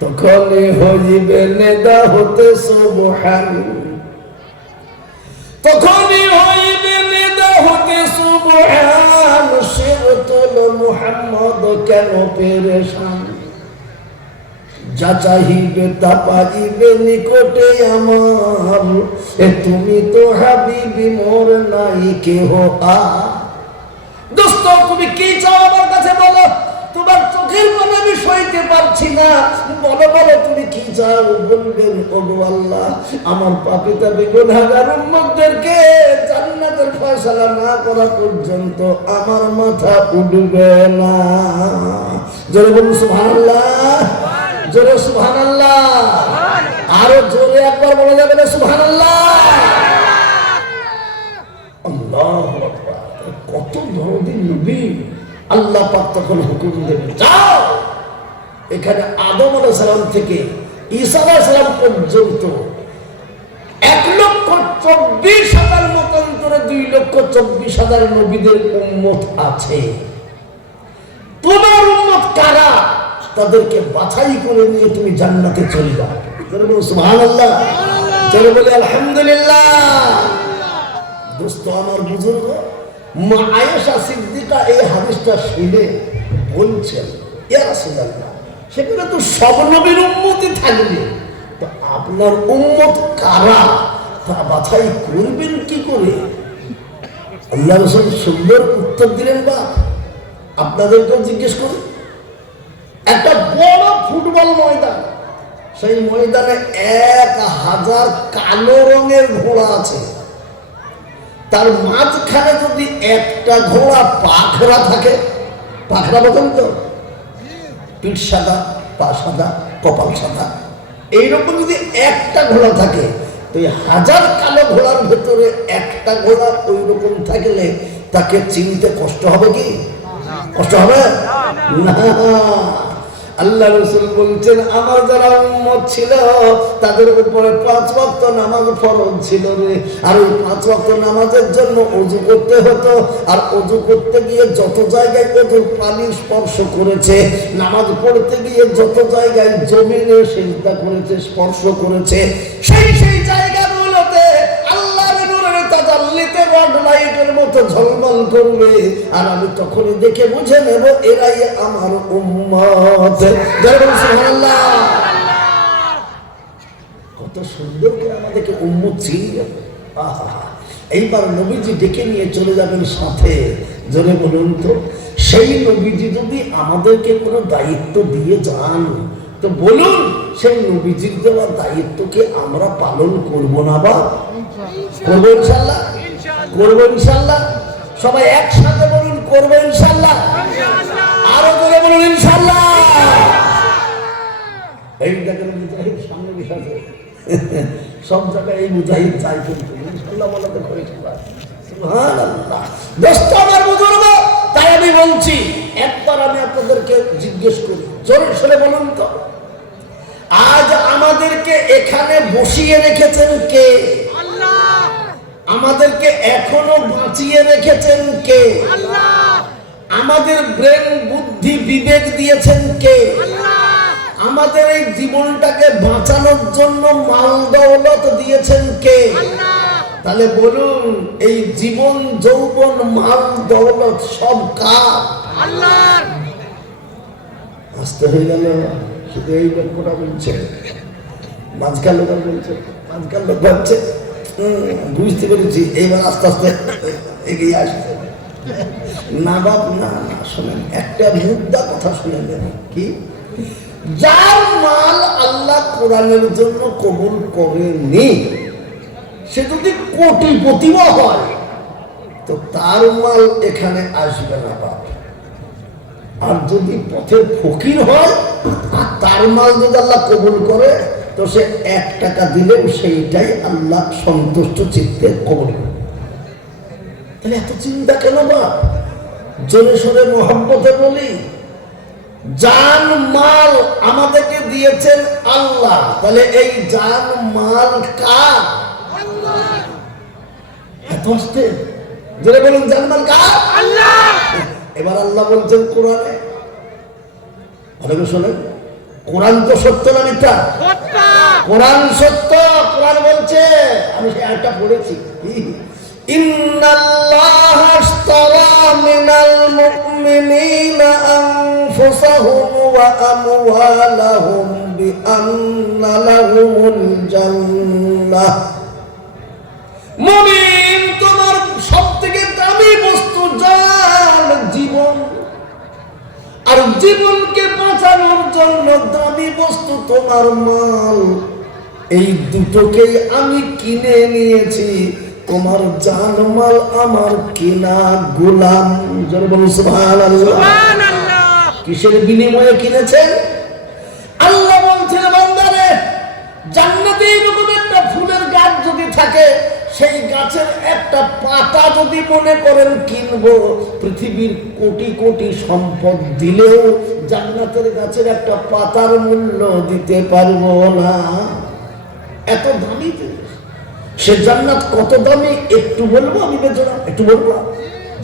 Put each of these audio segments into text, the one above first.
তখনই হইবে নেদা হতে সুবহান, তখনই হইবে নেদা হতে সুবহান, শিরতুল মুহাম্মদ কেন পেরেশান। যা চাহিবে তা পাইবে নিকটে আমার, তুমি তো হাবিবি মোর নাই কেহ আর। দোস্ত তুমি কি চাও আমার কাছে বলো, তোমার চোখের পানি আমি সইতে পারছি না, বলো বলো তুমি কি চাও। বলবেন ওগো আল্লাহ, আমার পাপিতা বেগুনহাগার উম্মতদেরকে জান্নাতের ফয়সালা না করা পর্যন্ত আমার মাথা উঠবে না। জোরে বলুন সুবহানাল্লাহ, জোরে সুবহানাল্লাহ, আরো জোরে একবার বলা যাবে না সুবহানাল্লাহ। আল্লাহু আকবার, কত দরদি নবী। আল্লাহ পাক তখন হুকুম দেবে, যাও এখানে আদম আলাইহিস সালাম থেকে ঈসা আলাইহিস সালাম পর্যন্ত 1,24,000 মতান্তরে 2,24,000 নবীদের উম্মত আছে। তোমার উম্মত কারা, তাদেরকে বাছাই করে নিয়ে তুমি জান্নাতে চলে যাও। সুবহানাল্লাহ, চলে বলে আলহামদুলিল্লাহ। দোস্ত আমার বুজুর্গ মা আয়েশা সিদ্দিকা এই হাদিসটা শুনে বলছেন, ইয়া রাসূলুল্লাহ, সেখানে তো সব নবীর উম্মতই থাকবে, তো আপনার উম্মত কারা তা বাছাই করবেন কি করে? আল্লাহ রাসূল সুন্দর উত্তর দিলেন। বা আপনাদেরকেও জিজ্ঞেস করি, একটা বড় ফুটবল ময়দান, সেই ময়দানে 1000 কালো রঙের ঘোড়া আছে, তার মাঝখানে যদি একটা ঘোড়া পাখরা থাকে, পাখরা বলেন তো, পিঠ সাদা, পা সাদা, কপাল সাদা, এইরকম যদি একটা ঘোড়া থাকে, তো এই 1000 কালো ঘোড়ার ভেতরে একটা ঘোড়া ওই রকম থাকলে তাকে চিনতে কষ্ট হবে কি? কষ্ট হবে না। আল্লাহ রাসূল বলছেন, আমার যারা উম্মত ছিল তাদের উপরে 5 ওয়াক্ত নামাজ ফরজ ছিল রে। আর ওই 5 ওয়াক্ত নামাজের জন্য ওযু করতে হতো, আর ওযু করতে গিয়ে যত জায়গায় ওযুর পানি স্পর্শ করেছে, নামাজ পড়তে গিয়ে যত জায়গায় জমিনে সিজদা করেছে, স্পর্শ করেছে, সেই সেই জায়গাগুলোতে আল্লাহর নূরের তাজাল্লিতে রড লাইটের মতো ঝলমল করবে। আর আমি তখনই দেখে বুঝে নেব এরাই আমার উম্মত। সুবহানাল্লাহ, কত সুন্দর করে আমাদেরকে উম্মত চিনবে। এইবার নবীজি ডেকে নিয়ে চলে যাবেন সাথে। জোরে বলুন তো, সেই নবীজি যদি আমাদেরকে কোনো দায়িত্ব দিয়ে যান, তো বলুন সেই নবীজির দেওয়া দায়িত্বকে আমরা পালন করব না? বা করবো ইনশাআল্লাহ, করবো ইনশাআল্লাহ। সবাই একসাথে বলুন, করবো ইনশাআল্লাহ। আরো করে বলুন ইনশাআল্লাহ। এই দেখেন মুজাহিদ সামনে বসে আছে, সব জায়গায় এই মুজাহিদ চাই, কিন্তু ইনশাআল্লাহ বলাতে করে সুবহানাল্লাহ। দোস্ত আমার বুজুর্গ, তাই আমি বলছি, একবার আমি আপনাদেরকে জিজ্ঞেস করি, জোরে সরে বলুন তো, আজ আমাদেরকে এখানে বসিয়ে রেখেছেন কে? আল্লাহ। আমাদেরকে এখনো বাঁচিয়ে রেখেছেন কে? আল্লাহ। আমাদের ব্রেন, বুদ্ধি, বিবেক দিয়েছেন কে? আল্লাহ। আমাদের এই জীবনটাকে বাঁচানোর জন্য মাল দৌলত দিয়েছেন কে? আল্লাহ। তাহলে বলুন, এই জীবন, যৌবন, মাল দৌলত সব কার? আল্লাহর। আসতে হয়ে গেল, শুধু এই লক্ষ্যটা বলছে, মাঝখান লোক বলছে, মাঝখান লোক ভাবছে বুঝতে পেরেছি, এইবার আস্তে আস্তে এগিয়ে আসছে। না বাপ, না না, শোনেন একটা মুদ্রা কথা শুনে নেন। কি? যার মাল আল্লাহ কোরআনের জন্য কবুল করেনি, সে যদি কোটিপতিও হয়, তো তার মাল এখানে আসবে না বাপ। আর যদি পথের ফকির হয় আর তার মাল যদি আল্লাহ কবুল করে, তো সে 1 টাকা দিলেও সেইটাই আল্লাহ সন্তুষ্ট চিত্তে কবুল করে। তাহলে এত চিন্তা কেন বাপ? জোরে সোরে মোহাম্মতে বলি, জান মাল আমাদেরকে দিয়েছেন আল্লাহ, তাহলে এই জান মাল কার? আল্লাহ। এত আসতে জোরে বলুন, জান মাল কার? আল্লাহ। এবার আল্লাহ বলছেন কোরআনে, ভালো শোনেন, কোরআন তো সত্য না মিথ্যা? কোরআন সত্য। কোরআন বলছে, আমি সেই আয়াতটা পড়েছি, ইন্নাল্লাহা আশতারা মিনাল মুমিনিনা আনফুসাহুম ওয়া আমওয়ালাহুম বিআন্না লাহুমুল জান্নাহ। মুমিন তোমার সবথেকে দামি বস্তু জান, জীবন। আর জীবনকে বাঁচানোর জন্য দামি বস্তু তোমার মাল। এই দুটোকেই আমি কিনে নিয়েছি, তোমার জান মাল আমার কিনা গোলাম। যারা বলুন সুবহানাল্লাহ। কিসের বিনিময়ে কিনেছেন? আল্লাহ বলছেন, বান্দারে, জান্নাতে এরকম একটা ফুলের গাছ যদি থাকে, সেই গাছের একটা পাতা যদি মনে করেন কিনবো, পৃথিবীর কোটি কোটি সম্পদ দিলেও জান্নাতের গাছের একটা পাতার মূল্য দিতে পারবো না। এত দামি জিনিস। সে জান্নাত কত দামি একটু বলবো, আমি বেচলাম একটু বলবো।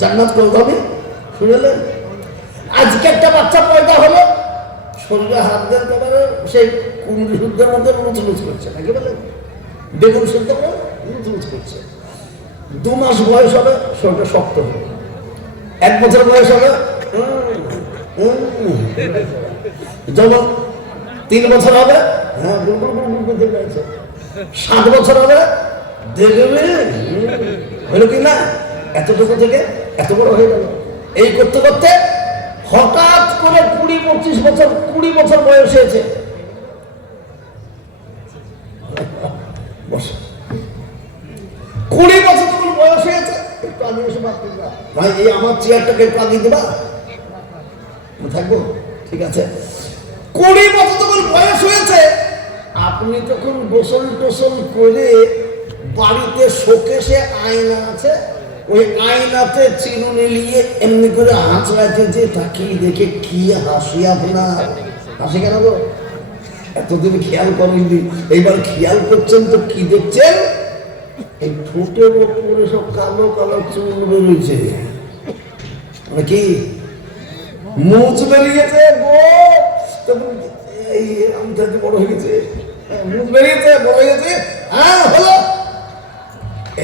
জান্নাত কত দামি শুনলেন? আজকে একটা বাচ্চা পয়দা হলো, শরীরে হাত দেন তারপরে সেই কুমড়ি শুদ্ধের মধ্যে লুচলুচ করছে, নাকি বলেন? বেগুন শুদ্ধ লুচলুচ করছে। 2 মাস বয়স হবে, শরীরটা শক্ত হবে। 1 বছর বয়স হবে, যখন 3 বছর হবে, হ্যাঁ, 7 বছর হবে, দেখবে হলো কি না, এতটুকু থেকে এত বড় হয়ে গেল। এই করতে করতে হঠাৎ করে 20-25 বছর, 20 বছর বয়স হয়েছে। 20 বছর তখন বয়স হয়েছে, একটু আগে এসে ভাই এই আমার চেয়ারটাকে একটু আগে দেবা, থাকবো, ঠিক আছে। 20 বছর তখন বয়স হয়েছে, আপনি তখন গোসল টোসল করে বাড়িতে শোকেসে আয়না আছে, ওই আয়নাতে চিরুনি নিয়ে এমনি করে হাঁচড়াইতে যে তাকিয়ে দেখে কি হাসি আপনার। হাসি কেন গো? এতদিন খেয়াল করেননি, এইবার খেয়াল করছেন তো কি দেখছেন? এই ঠোঁটের ওপরে সব কালো কালো চুল বেরিয়েছে, মানে কি মুচ বেরিয়েছে গো। তখন এই আমি বড় হয়ে গেছে, মুখ বেরিয়েছে, বড় হয়ে গেছে, হ্যাঁ হলো।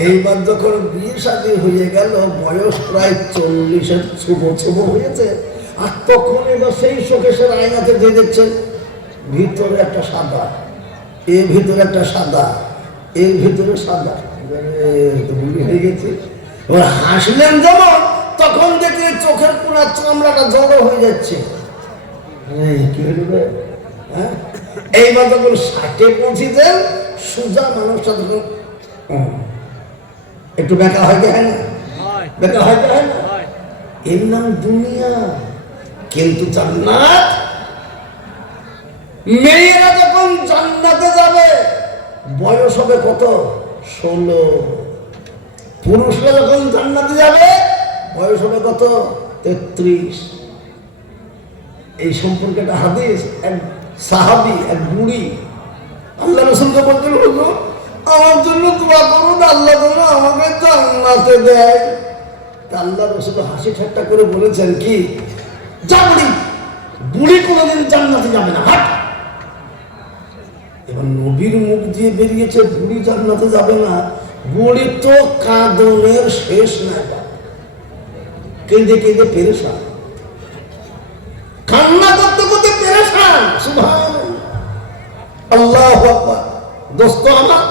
এইবার যখন বিয়ে শাদী হয়ে গেল, বয়স প্রায় 40-এর ছোট হয়েছে, আর তখন এবার সেই শোকেসের আয়নাতে যে দেখছেন, ভিতরে একটা সাদা, এর ভিতরে একটা সাদা, এর ভিতরে সাদা, বুড়ি হয়ে গেছে। এবার হাসলেন যেমন, তখন দেখে চোখের পুরা চামড়াটা জড়ো হয়ে যাচ্ছে। কি হইল? হ্যাঁ, এইবার যখন 60-এ পৌঁছেছেন, সোজা মানুষটা তখন একটু বেকা হয় কি হয় না? বেকা হয় কি হয় না? এর নাম দুনিয়া। কিন্তু জান্নাত, মেয়েরা যখন জান্নাতে যাবে বয়স হবে কত? 16। পুরুষরা যখন জান্নাতে যাবে বয়স হবে কত? 33। এই সম্পর্কে একটা হাদিস, এক সাহাবী, এক বুড়ি আল্লাহ রাসূলকে বললেন, হুজুর আমার জন্য দোয়া করুন, আল্লাহ যেন আমাকে জান্নাতে দেয়। তা আল্লাহ রাসূল হাসি ঠাট্টা করে বলেছেন কি, যা বুড়ি, বুড়ি কোনোদিন জান্নাতে যাবে না, হাট। এবার নবীর মুখ দিয়ে বেরিয়েছে বুড়ি জান্নাতে যাবে না। বুড়ি তো কাঁদনের শেষ নাই, কেঁদে কেঁদে পেরেশান, কান্না করতে করতে পেরেশান। সুবহানাল্লাহ, আল্লাহু আকবার। দোস্ত আমার,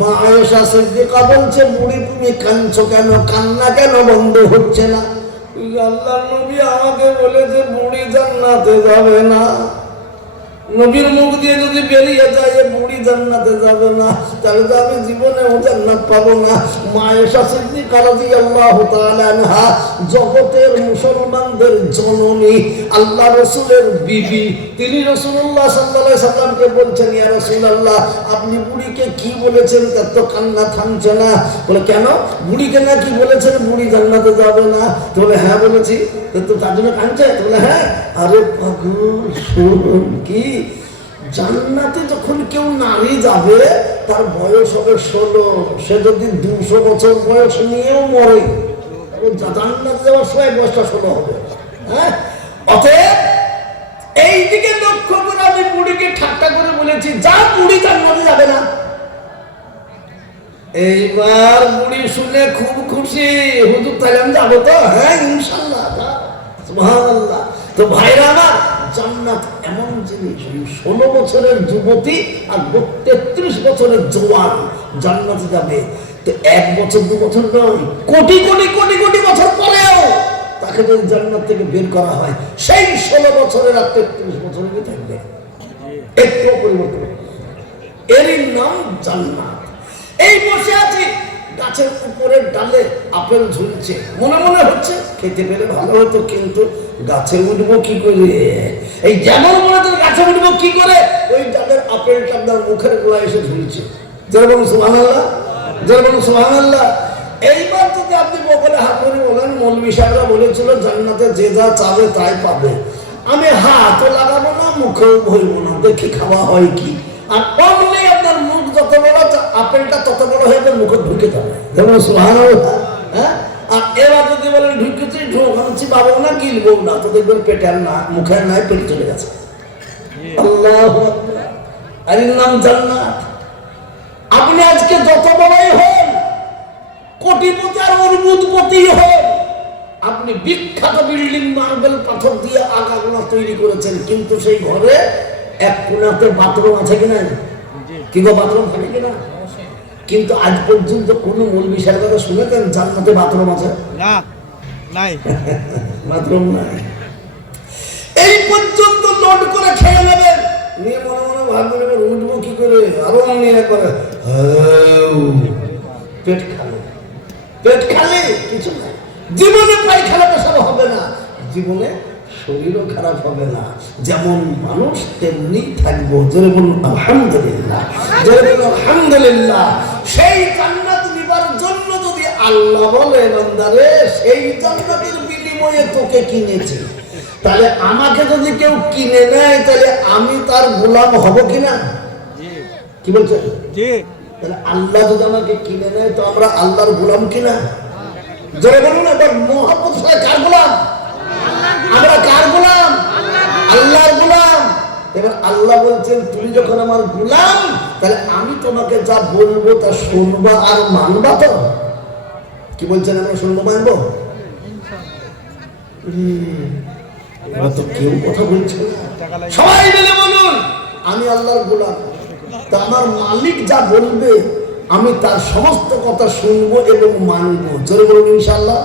মা আয়েশা সিদ্দিকা বলছে, বুড়ি তুমি কাঁদছো কেন? কান্না কেন বন্ধ হচ্ছে না? আল্লাহর নবী আমাকে বলেছে বুড়ি জান্নাতে যাবে না। নবীর মুখ দিয়ে যদি বেরিয়ে যায় বুড়ি জান্নাতে যাবে না, তাহলে তো আমি জীবনেও জান্নাত পাবো না। মা আয়েশা সিদ্দিকা রাদিয়াল্লাহু তাআলা আনহা জগতের মুসলমানদের জননী, আল্লাহ রাসূলের বিবি। তিনি রাসূলুল্লাহ সাল্লাল্লাহু আলাইহি সাল্লামকে বলছেন, ইয়া রাসূলুল্লাহ আপনি বুড়িকে কি বলেছেন? তার তো কান্না থামছে না। বলে কেন? বুড়িকে না কি বলেছেন বুড়ি জান্নাতে যাবে না? বলে হ্যাঁ বলেছি। তো তার জন্য কাঁদছে? বলে হ্যাঁ। আরে পাগল, শুনুন, কি জান্নাতে যখন কেউ নারী যাবে তার বয়স হবে 16। সে যদি 200 বছর বয়স নিয়েও মরে, জান্নাতে যাওয়ার সময় বয়সটা 16 হবে। হ্যাঁ, অতএব ঠাট্টা করে বলেছি যা বুড়ি জান্নাতে যাবে না। এইবার বুড়ি শুনে খুব খুশি, হুজুর তাহলে আমি যাবো তো? হ্যাঁ ইনশাআল্লাহ, সুবহানাল্লাহ। তো ভাইরা আমার, জান্নাত এমন জিনিস, 16 বছরের যুবতী আর 33 বছরের জওয়ান জান্নাতে যাবে। তো 1 বছর 2 বছর নয়, কোটি কোটি কোটি কোটি বছর পরেও তাকে যদি জান্নাত থেকে বের করা হয়, সেই 16 বছরের আর 33 বছরেরই থাকবে, একটু পরিবর্তন। এরই নাম জান্নাত। এই বসে আছি, গাছের উপরের ডালে আপেল ঝুলছে, মনে মনে হচ্ছে খেতে পেলে ভালো হতো, কিন্তু গাছে উঠবো কি করে? এই যেমন মনে হচ্ছে গাছে উঠবো কি করে, ওই ডালের আপেলটা আপনার মুখের গোড়ায় এসে ঝুলছে। যেমন সুবহানাল্লাহ, যেমন সুবহানাল্লাহ। এইবার যদি আপনি বগলে হাত ধরে বলেন, মৌলভী সাহেবরা বলেছিল জান্নাতে যে যা চাবে তাই পাবে, আমি হাতও লাগাবো না, মুখেও ভরবো না, দেখি খাওয়া হয় কি। আর অমনি আপনার মুখ যত বড়, আপেলটা তত বড় হয়ে যাবে, মুখে ঢুকে যাবে। যেমন সুবহানাল্লাহ। হ্যাঁ, আর এবার যদি বলেন ঢুকেছি, ঢোকাচ্ছি, পাবো না, গিলবো না, তো দেখবেন পেটের না, মুখের নাই, পেট চলে গেছে। আল্লাহু আকবার। আর এর নাম জান্নাত। আপনি আজকে যত বড়ই হন, কোটিপতি আর অর্বুদপতি হন, আপনি বিখ্যাত বিল্ডিং মার্বেল পাথর দিয়ে আগাগোড়া তৈরি করেছেন, কিন্তু সেই ঘরে এক কোণাতে বাথরুম আছে কিনা? কি গো, বাথরুম থাকে কিনা? কিন্তু আজ পর্যন্ত কোন মৌলভী সাহেবের কথা শুনেছেন জান্নাতে বাথরুম আছে? না, নাই, বাথরুম নাই। এই পর্যন্ত লোড করে খেয়ে নেবেন, নিয়ে মনে মনে ভাববেন এবার উঠবো কি করে, আরো নিয়ে করে পেট খালি, পেট খালি, কিছু নাই। জীবনে পায়খানা পেশাব হবে না, জীবনে শরীরও খারাপ হবে না। যেমন মানুষ তেমনি থাকবো। জোরে বলুন আলহামদুলিল্লাহ, জোরে বলুন আলহামদুলিল্লাহ। সেই জান্নাত নিবার জন্য যদি আল্লাহ বলে বান্দারে সেই জান্নাতের বিনিময়ে তোকে কিনেছি, তাহলে আমাকে যদি কেউ কিনে নেয়, তাহলে আমি তার গোলাম হব কিনা? কি বলছেন? তাহলে আল্লাহ যদি আমাকে কিনে নেয়, তো আমরা আল্লাহর গোলাম কিনা? জোরে বলুন এবার, মুহাম্মদ সাল্লাল্লাহু কার গোলাম? আমরা কার গোলাম? আল্লাহর গোলাম। এবার আল্লাহ বলছেন তুমি যখন আমার গোলাম, তাহলে আমি তোমাকে যা বলবো তা শুনবা আর মানবা তো? কি বলছেন, আমরা শুনবো মানবো? তো কেউ কথা বলছে না, সবাই মিলে বলুন আমি আল্লাহর গোলাম। তা আমার মালিক যা বলবে আমি তার সমস্ত কথা শুনবো এবং মানবো। জোরে বলুন ইনশাআল্লাহ,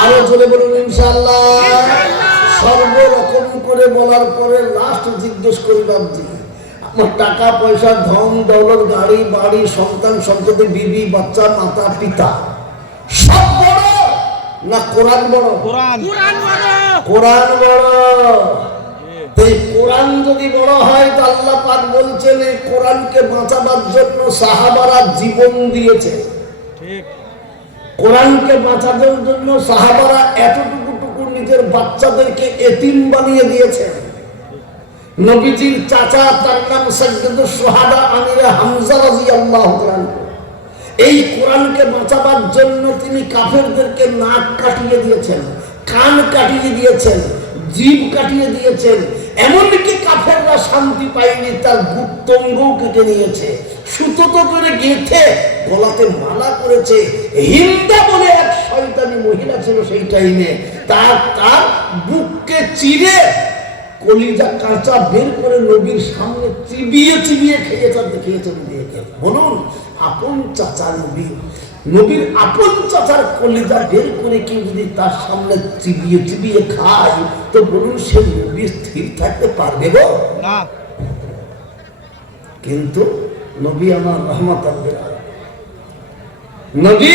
আরো জোরে বলুন ইনশাআল্লাহ। সর্বরকম করে বলার পরে লাস্ট জিজ্ঞেস করি বাবজি, আমার টাকা পয়সা, ধন দৌলত, গাড়ি বাড়ি, সন্তান সন্ততি, বিবি বাচ্চা, মাতা পিতা সব বড় না কোরআন বড়? কোরআন বড়। এই কোরআন যদি বড় হয়, তো আল্লাহ পাক বলছেন এই কোরআনকে বাঁচাবার জন্য সাহাবারা জীবন দিয়েছে। কোরআনকে বাঁচানোর জন্য সাহাবারা এতটুকু নিজের বাচ্চাদেরকে এতিম বানিয়ে দিয়েছে। নবীজির চাচা, তার নাম সাইয়্যিদুশ শুহাদা আমির হামজা রাদিয়াল্লাহু তাআলা, এই কোরআনকে বাঁচাবার জন্য তিনি কাফেরদেরকে নাক কাটিয়ে দিয়েছেন, কান কাটিয়ে দিয়েছেন, জিভ কাটিয়ে দিয়েছেন। এমনকি কাফেররা শান্তি পায়নি, তার গুপ্তঙ্গও কেটে নিয়েছে, সুতো করে গেঁথে গলাতে মালা করেছে। হিন্দা বলে এক শয়তানি মহিলা ছিল সেই টাইমে, তার বুককে চিরে কলিজা কাঁচা বের করে নবীর সামনে চিবিয়ে চিবিয়ে খেয়েছে, দেখিয়েছে। বলুন, আপন চাচা নবী, নবীর আপন চাচার কলিজা বের করে কেউ যদি তার সামনে চিবিয়ে চিবিয়ে খায়, তো বলুন সে নবী স্থির থাকতে পারবে গো? না। কিন্তু নবী আমার রহমতুল লিল আলামিন, নবী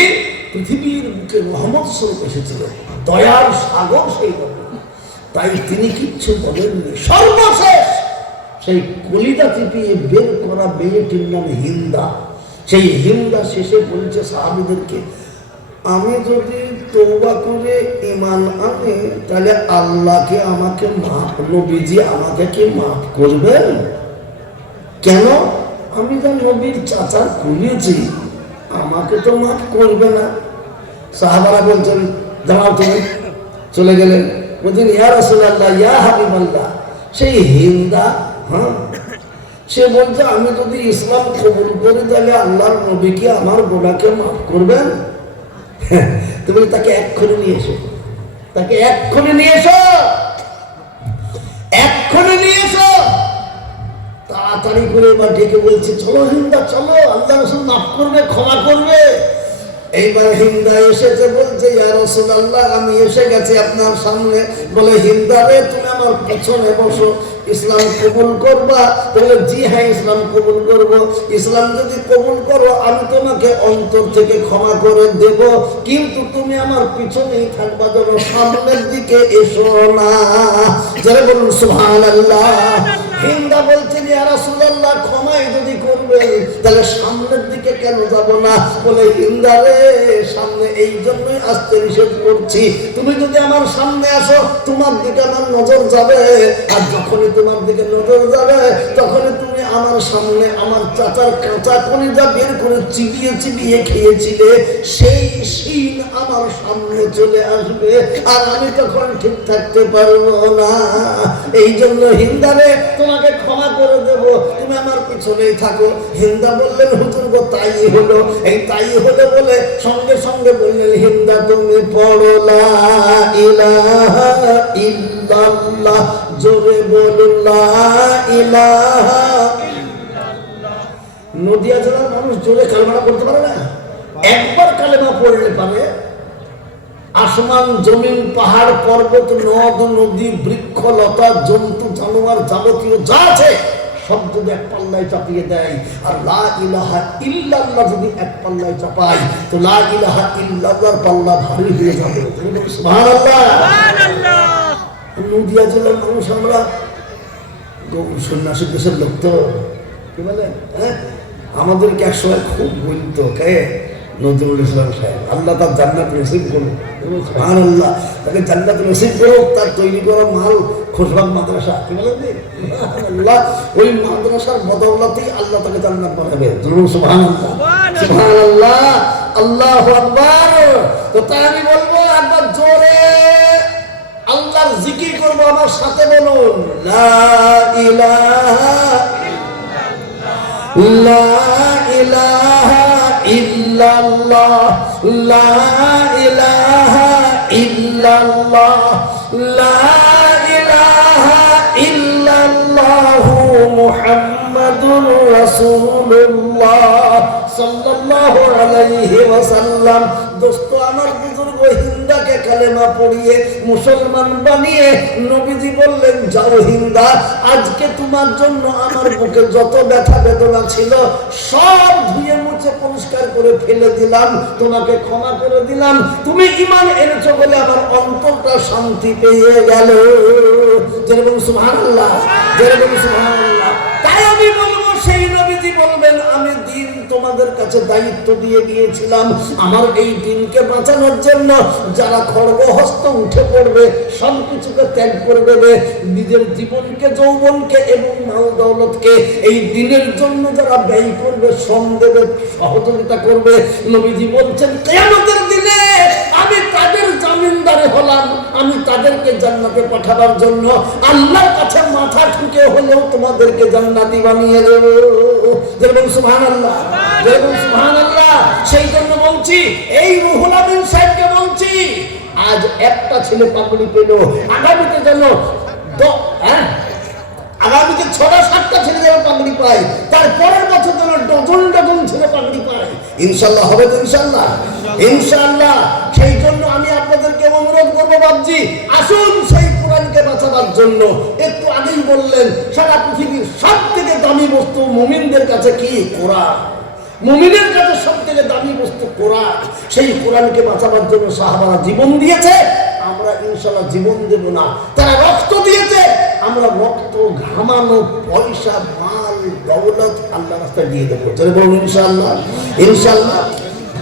পৃথিবীর বুকে রহমত স্বরূপ এসেছিলেন, দয়ার সাগর সেই নবী। তাই তিনি কিচ্ছু বলেননি। সর্বশেষ সেই কলিজা চিপিয়ে বের করা মেয়েটির নাম হিন্দা। সেই হিন্দা শেষে বলছে সাহাবীদেরকে, আমি যদি তওবা করে ঈমান আনি, তাহলে আল্লাহকে আমাকে মাফ, নবীজি আমাকে কি মাফ করবেন? কেন? আমি তো নবীর চাচা খুলেছি, আমাকে তো মাফ করবে না। সাহাবারা বলছেন দাঁড়াও, তুমি চলে গেলেন। বলছেন ইয়া রাসূলুল্লাহ, ইয়া হাবিবাল্লাহ। সেই হিন্দা সে বলছে আমি যদি ইসলাম কবুল করি তাহলে আল্লাহর নবী কি আমার গোনাকে মাফ করবেন? তুমি তাকে এক্ষুনি নিয়ে এসো, তাকে এক্ষুনি নিয়ে এসো, এক্ষুনি নিয়ে এসো। তাড়াতাড়ি করে এবার ডেকে বলছে চলো হিন্দা চলো, আল্লাহ রাসূল মাফ করবে, ক্ষমা করবে। এইবার হিন্দা এসেছে, বলছে ইয়া রাসূলুল্লাহ আমি এসে গেছি আপনার সামনে। বলে হিন্দা রে তুমি আমার পেছনে বসো, ইসলাম কবুল করবা? বলে জি হ্যাঁ ইসলাম কবুল করব। ইসলাম যদি কবুল করো আমি তোমাকে অন্তর থেকে ক্ষমা করে দেব, কিন্তু তুমি আমার পিছনেই থাকবা, যেন সামনের দিকে এসো না। যারা বলুন সুবহানাল্লাহ। হিন্দা বলছেন ইয়া রাসূলুল্লাহ ক্ষমাই যদি করবেন তাহলে সামনের দিকে কেন যাব না? বলে হিন্দা রে সামনে এই জন্যই আসতে নিষেধ করছি, তুমি যদি আমার সামনে আসো তোমার দিকে আমার নজর যাবে, আর যখনই তোমার দিকে নজর যাবে তখনই তুমি আমার সামনে আমার চাচার কাঁচা কলিজা বের করে চিবিয়ে চিবিয়ে খেয়েছিলে সেই শিন আমার সামনে চলে আসবে, আর আমি তখন ঠিক থাকতে পারবো না। এই জন্য হিন্দারে তোমাকে ক্ষমা করে দেব, তুমি আমার পিছনেই থাকো। হিন্দা বললেন হুজুর গো তাই হলো। এই তাই হলো বলে সঙ্গে সঙ্গে বললেন হিন্দা তুমি পড়ো লা ইলাহা ইল্লাল্লাহ, জোরে বলো লা ইলাহা ইল্লাল্লাহ। নদিয়া জেলার মানুষ জোরে কালেমা পড়তে পারে না? একবার কালেমা পড়লে পারে আসমান জমিন পাহাড় পর্বত নদ নদী বৃক্ষ লতা জন্তু জানোয়ার যাবতীয় যা আছে সব যদি এক পাল্লায় চাপিয়ে দেয়, আর লা ইলাহা ইল্লাল্লাহ যদি এক পাল্লায় চাপায় তো লা ইলাহা ইল্লাল্লাহর পাল্লা ভারী হয়ে যাবে। সুবহানাল্লাহ সুবহানাল্লাহ। নদিয়া জেলার মানুষ আমরা গৌর সন্ন্যাসী দেশের লোক তো কি বলেন, হ্যাঁ আমাদেরকে একসময় খুব বলতো কে নজরুল ইসলাম সাহেব, আল্লাহ তার জান্নাত নসিব করুক। সুবহানাল্লাহ, তাকে জান্নাত নসিব করুক। তার তৈরি করা মাল খোশবাগ মাদ্রাসা কি বলেন আল্লাহ, ওই মাদ্রাসার বদৌলতেই আল্লাহ তাকে জান্নাত বানাবে। সুবহানাল্লাহ সুবহানাল্লাহ আল্লাহু আকবার। তো তাই আমি বলবো একবার জোরে আল্লাহর জিকির করবো, আমার সাথে বলুন লা ইলাহা লা ইলাহা ইল্লাল্লাহ, লা ইলাহা ইল্লাল্লাহ, লা ইলাহা ইল্লাল্লাহু মুহাম্মাদুর রাসূলুল্লাহ সাল্লাল্লাহু আলাইহি ওয়াসাল্লাম। দোস্ত আমার বুজুর্গ হিন্দাকে কালেমা পড়িয়ে মুসলমান বানিয়ে নবীজি বললেন যাও হিন্দা, আজকে তোমার জন্য আমার বুকে যত ব্যথা বেদনা ছিল সব ধুয়ে মুছে পরিষ্কার করে ফেলে দিলাম, তোমাকে ক্ষমা করে দিলাম। তুমি ঈমান এনেছো বলে আমার অন্তরটা শান্তি পেয়ে গেল। যেরকম সুবহানাল্লাহ, যেরকম সুবহানাল্লাহ। তাই আমি বলবো সেই নবীজি বলবেন আমি দিন তোমাদের কাছে দায়িত্ব দিয়ে গিয়েছিলাম, আমার এই দিনকে বাঁচানোর জন্য যারা খড়গহস্ত উঠে পড়বে সব কিছুকে ত্যাগ করে দেবে, নিজের জীবনকে যৌবনকে এবং মাল দৌলতকে এই দিনের জন্য যারা ব্যয় করবে, শ্রম দেবে, সহযোগিতা করবে, নবীজি বলছেন কিয়ামতের দিনে আমি তাদের জামিনদারে হলাম, আমি তাদেরকে জান্নাতে পাঠাবার জন্য আল্লাহর কাছে মাথা ঠুকে হলেও তোমাদেরকে জান্নাতি বানিয়ে দেব। যেরকম সুবহানাল্লাহ, যেরকম সুবহানাল্লাহ। সেই জন্য বলছি এই রুহুল আমিন সাহেবকে বলছি আজ একটা ছেলে পাগড়ি পেল, আগামীতে যেন আগামীতে 6-7টা ছেলে যেন পাগড়ি পায়, তারপরের বছর যেন ডজন ডজন ছেলে পাগড়ি পায়। ইনশাআল্লাহ হবে তো ইনশাআল্লাহ, ইনশাআল্লাহ। সেই জন্য আমি আপনাদেরকে অনুরোধ করবো বাবজি আসুন সেই কোরআনকে বাঁচাবার জন্য। একটু আগেই বললেন সারা পৃথিবীর সব থেকে দামি বস্তু মুমিনদের কাছে কি? কোরআন। মুমিনের কাছে সব থেকে দামি বস্তু কোরআন। সেই কোরআনকে বাঁচাবার জন্য সাহাবারা জীবন দিয়েছে, আমরা ইনশাআল্লাহ জীবন দেব না। তারা রক্ত দিয়েছে, আমরা রক্ত ঘামানো পয়সা মাল দৌলত আল্লাহ রাস্তায় দিয়ে দেবো। চলে বলুন ইনশাআল্লাহ, ইনশাআল্লাহ।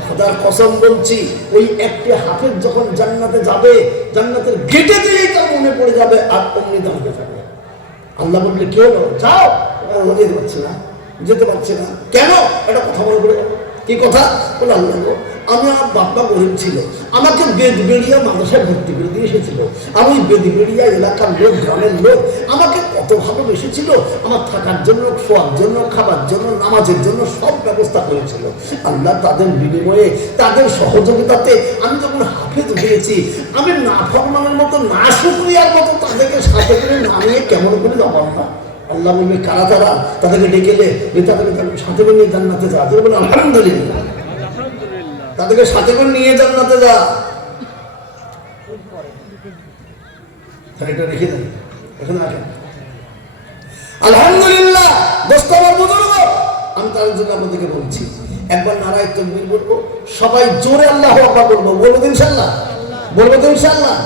খোদার কসম বলছি ওই একটি হাফেজ যখন জান্নাতে যাবে, জান্নাতের গেটে দিয়েই তার মনে পড়ে যাবে আর অমনি দাঁড়িয়ে যাবে। আল্লাহ বললে কি হলো, যাও। যেতে পারছে না, যেতে পারছে না। কেন? এটা কথা মনে পড়ে যাবে। কি কথা? বলে আল্লাহ আমি আমার বাবা গরিব ছিল, আমাকে বেদবেড়িয়া মাদ্রাসায় ভর্তি করে দিয়ে এসেছিল। আমি বেদবেড়িয়া এলাকার লোক, গ্রামের লোক আমাকে কত ভালোবেসেছিল। আমার থাকার জন্য, শোয়ার জন্য, খাবার জন্য, নামাজের জন্য সব ব্যবস্থা করেছিল। আল্লাহ তাদের বিনিময়ে, তাদের সহযোগিতাতে আমি যখন হাফেজ হয়েছি, আমি নাফরমানের মতো, না শুকরিয়ার মতো তাদেরকে সাথে করে নামিয়ে কেমন করে যাবো না। আল্লাহ বলবে কারা তারা, তাদেরকে ডেকেলে তাদেরকে সাথে করে নিয়ে জান্নাতে যা। বলে আলহামদুলিল্লাহ, তাদেরকে সাথে করে নিয়ে জান্নাতে যা। এটা রেখে দেন, এখানে রাখেন। আলহামদুলিল্লাহ। দোস্ত আমার বুজুর্গ, আমি তাদের জন্য আপনাদেরকে বলছি, একবার নারায়ে তাকবীর বলবো, সবাই জোরে আল্লাহু আকবার বলবো। বলবো তো ইনশাআল্লাহ? বলবো তো ইনশাআল্লাহ?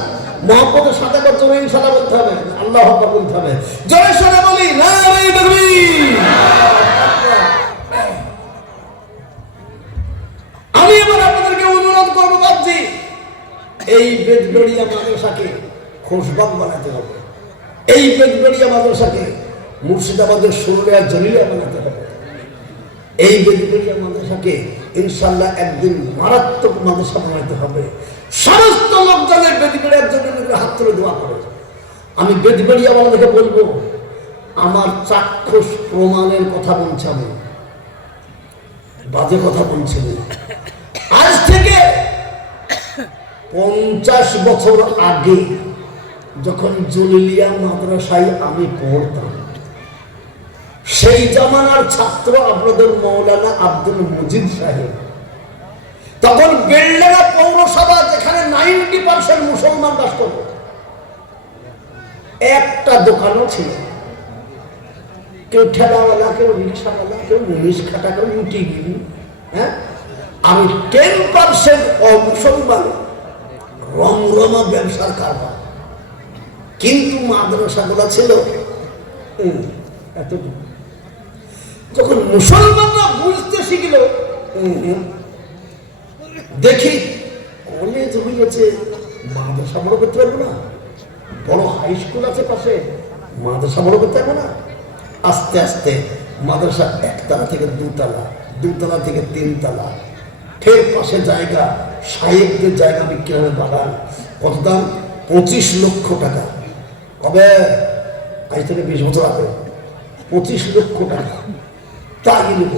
মহব্বতের সাথে একবার জোরে ইনশাআল্লাহ বলতে হবে, আল্লাহু আকবার বলতে হবে। জোরে সোরে বলি নারায়ে তাকবীর। আমি এবার আপনাদেরকে অনুরোধ করবো, ভাবছি এই বেদবেড়িয়া মাদ্রাসাকে খোশবাগ বানাতে হবে। এই বেদবেড়িয়া মাদ্রাসাকে মুর্শিদাবাদের সুরলিয়া জলিলিয়া বানাতে হবে। এই বেদবেড়িয়া মাদ্রাসাকে ইনশাআল্লাহ একদিন মারাত্মক মাদ্রাসা বানাতে হবে। সমস্ত লোক যাদের বেদবেড়িয়ার জন্য হাত তুলে দোয়া করে। আমি বেদবেড়িয়া ওয়ালাদেরকে বলবো, আমার চাক্ষুষ প্রমাণের কথা বলছি, আমি বাজে কথা বলছি না। আজ থেকে 50 বছর আগে যখন জলিলিয়া মাদ্রাসায় আমি পড়তাম, সেই জামানার ছাত্র আপনাদের মৌলানা আব্দুল মজিদ সাহেব, তখন বেলডাঙ্গা পৌরসভা, যেখানে 90% মুসলমান বাস করত, একটা দোকানও ছিল। কেউ ঠেলাওয়ালা, কেউ রিক্সাওয়ালা, কেউ মুনিশ খাটা, কেউ ইউটিগিরি। হ্যাঁ, আমি 10% অমুসলমান, রমরমা ব্যবসার কারবার। কিন্তু মাদ্রাসাগুলো ছিল এতটুকু। যখন মুসলমানরা বুঝতে শিখল, দেখি কলেজ হয়েছে, মাদ্রাসা বড় করতে পারবো না, বড় হাই স্কুল আছে পাশে, মাদ্রাসা বড় করতে পারবো না। আস্তে আস্তে মাদ্রাসা 1 তলা থেকে 2 তলা, 2 তলা থেকে 3 তলা, ফের পাশে জায়গা, সাহেবদের জায়গা বিক্রি হবে, বাগান। কত দাম? 25 লক্ষ টাকা। কবে? আজ থেকে 20 বছর আগে 25 লক্ষ টাকা। তাই নেব,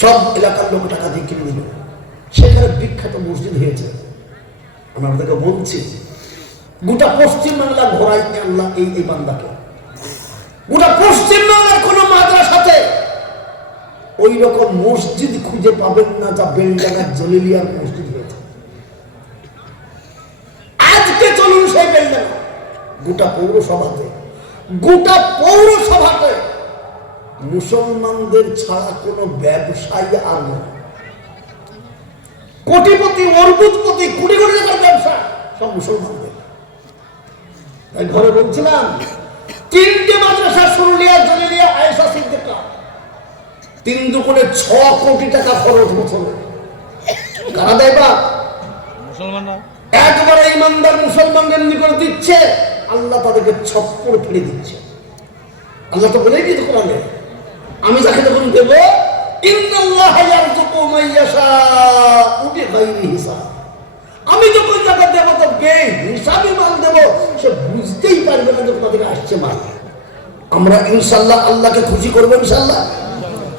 সব এলাকার লোক টাকা দিয়ে কিনে নিল। সেখানে বিখ্যাত মসজিদ হয়েছে। আমি আপনাদেরকে বলছি, গোটা পশ্চিমবাংলা ঘোরাইতে আল্লাহ এই বান্দাকে। গোটা পশ্চিমবাংলার কোন মাদ্রাসাতে ওই রকম মসজিদ খুঁজে পাবেন না যা বেলডাঙ্গার জলিলিয়ার মসজিদ হয়েছে। আজকে চলুন সেই বেলডাঙ্গা, গোটা পৌরসভাতে মুসলমানদের ছাড়া কোন ব্যবসায়ী আর নয়। কোটিপতি, অর্বুদপতি, কোটি কোটি টাকার ব্যবসা সব মুসলমানদের। তাই ঘরে বলছিলাম, 3টে মাদ্রাসা, সুরলিয়া, জলিলিয়া, আয়েশা সিদ্দিকা, 3 দুগুণে 6 কোটি টাকা খরচ বছরে। কারা দেয়? বা মুসলমানরা। একবারে ইমানদার মুসলমানদের নিকট দিচ্ছে, আল্লাহ তাদেরকে ছপ্পর ফেলে দিচ্ছে। আল্লাহ তো বলেই দিত কোরআনে, আমি যাকে যখন দেব, ইন্নাল্লাহা ইয়ারযুকু মান ইয়াশাউ বিগাইরি হিসাব। আমি যখন যাকে দেব তো বেহিসাবি মাল দেব, সে বুঝতেই পারবে না যে কোথা থেকে আসছে মাল। আমরা ইনশাআল্লাহ আল্লাহকে খুশি করবো ইনশাআল্লাহ।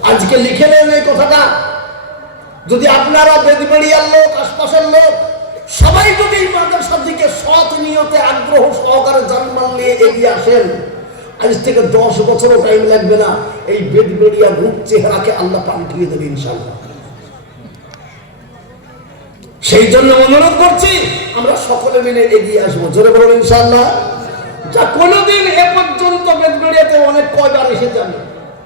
আজকে লিখে নেন এই কথাটা। যদি আপনারা বেদবেড়িয়ার লোক, আশপাশের লোক সবাই যদি এই মাদ্রাসার দিকে সৎ নিয়তে, আগ্রহ সহকারে জানমাল নিয়ে এগিয়ে আসেন, আজ থেকে 10 বছরও টাইম লাগবে না, এই বেদবেড়িয়া রূপ চেহারাকে আল্লাহ পাল্টিয়ে দেবে ইনশাআল্লাহ। সেই জন্য অনুরোধ করছি, আমরা সকলে মিলে এগিয়ে আসবো। জোরে বলুন ইনশাআল্লাহ। যা কোনোদিন এ পর্যন্ত বেদবেড়িয়াতে অনেক কয়বার এসেছি আমি,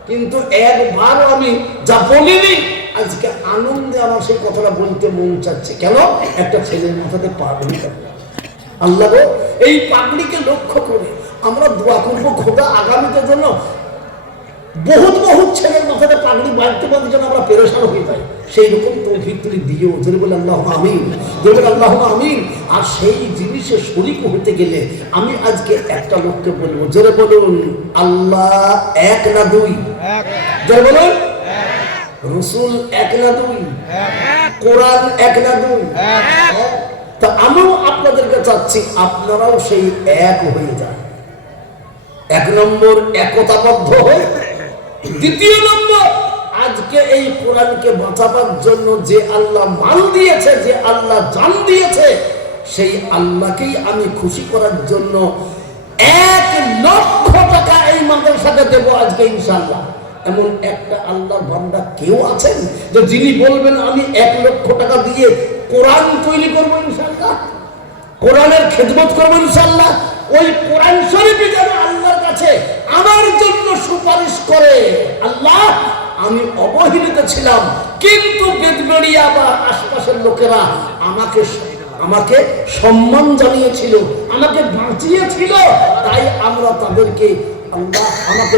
কিন্তু একবারও আমি যা বলিনি, আজকে আনন্দে আমার সেই কথাটা বলতে মন চাচ্ছে। কেন? একটা ছেলের মাথাতে পাগড়ি। আল্লাহ গো, এই পাগড়িকে লক্ষ্য করে আমরা দোয়া করবো, খোদা আগামীতে জন্য বহুত ছেলের মাথাতে পাগড়ি বাঁধতে বাঁধতে যেন আমরা পেরেশান হয়ে যাই, সেই রকম তৌফিক তুমি দিও। জোরে বলে আল্লাহুম্মা আমিন, জোরে বলে আল্লাহুম্মা আমিন। আর সেই জিনিসে শরীক হতে গেলে আমি আজকে একটা লোককে বলবো, জোরে বলুন আল্লাহ 1 না 2? জোরে বলুন রসুল এক না দুই, কোরআন এক না দুই। তা আমিও আপনাদেরকে চাচ্ছি আপনারাও সেই এক হয়ে যান। এক নম্বর একতাবদ্ধ হয়ে, দ্বিতীয় নম্বর আজকে এই কোরআনকে বাঁচাবার জন্য যে আল্লাহ মাল দিয়েছে, যে আল্লাহ জান দিয়েছে, সেই আল্লাহকেই আমি খুশি করার জন্য 1,00,000 টাকা এই মাদ্রাসাতে দেব আজকে ইনশাআল্লাহ। এমন একটা আল্লাহর বান্দা কেউ আছেন যে যিনি বলবেন আমি 1,00,000 টাকা দিয়ে কোরআন তৈরি করবো ইনশাআল্লাহ, কোরআনের খেদমত করবো ইনশাআল্লাহ? ওই কোরআন শরীফে যেন আল্লাহর কাছে আমার জন্য সুপারিশ করে, আল্লাহ আমি অবহেলিত ছিলাম কিন্তু বেদবেড়িয়া বা আশপাশের লোকেরা আমাকে সম্মান জানিয়েছিল, আমাকে বাঁচিয়েছিল, তাই আমরা তাদেরকে আল্লাহ আমাকে